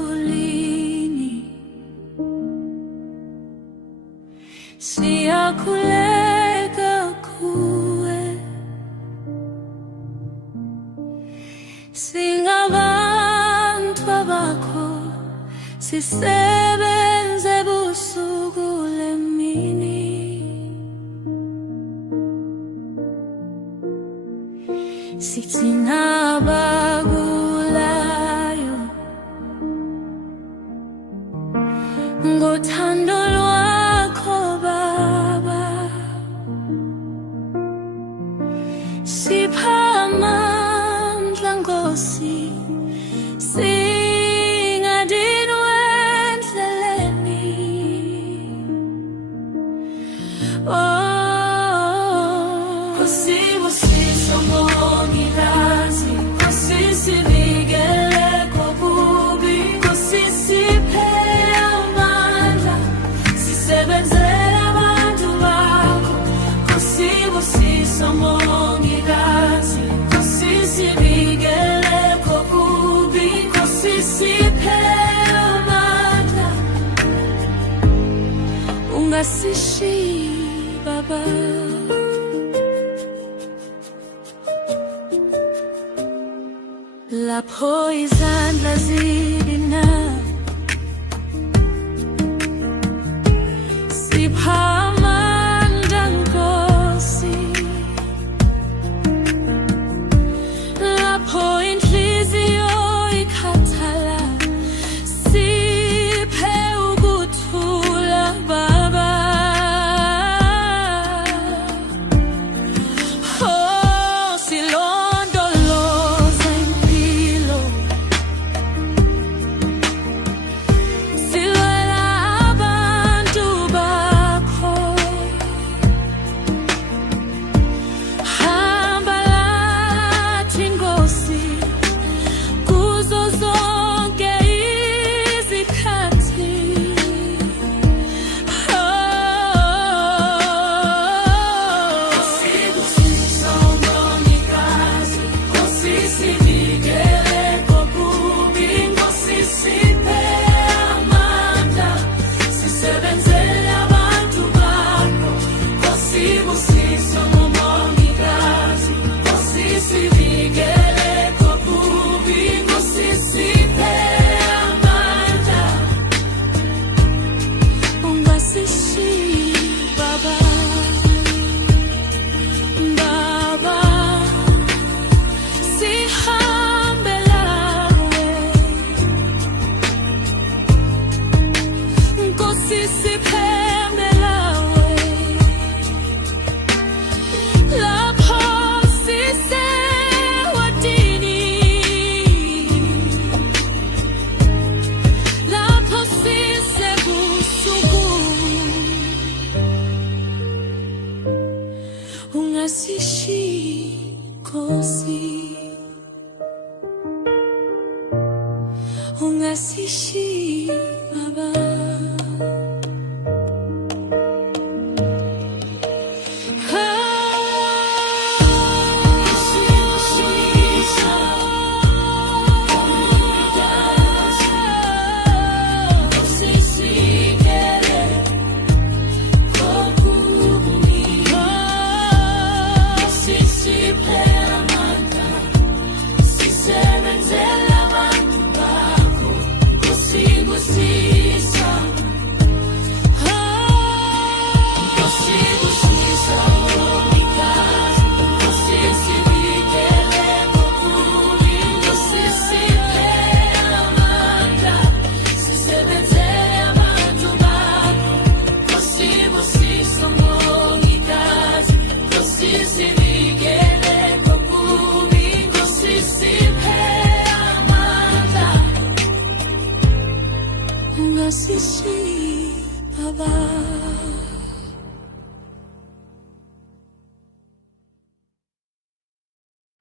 osezulwini siyakhuleka kuwe, singabantu bakho sisebenze busuku lemini, sithina abagulayo ngothando lwakho Baba, sipha amandla Nkosi, singadinwa endleleni. Nkosi busiso mongikazi, Nkosi sivikele kokubi, Nkosi siphe amandla sisebenzele abantu bakho. Nkosi busiso mongikazi, Nkosi sivikele kokubi, Nkosi siphe amandla, ungasishiyi Baba. Lapho izandla zidina, sipha amandla Nkosi. Lapho inhliziyo ikhathala, siphe ukuthula Baba. Ungasishiyi Nkosi, ungasishiyi Baba. Ungasishiyi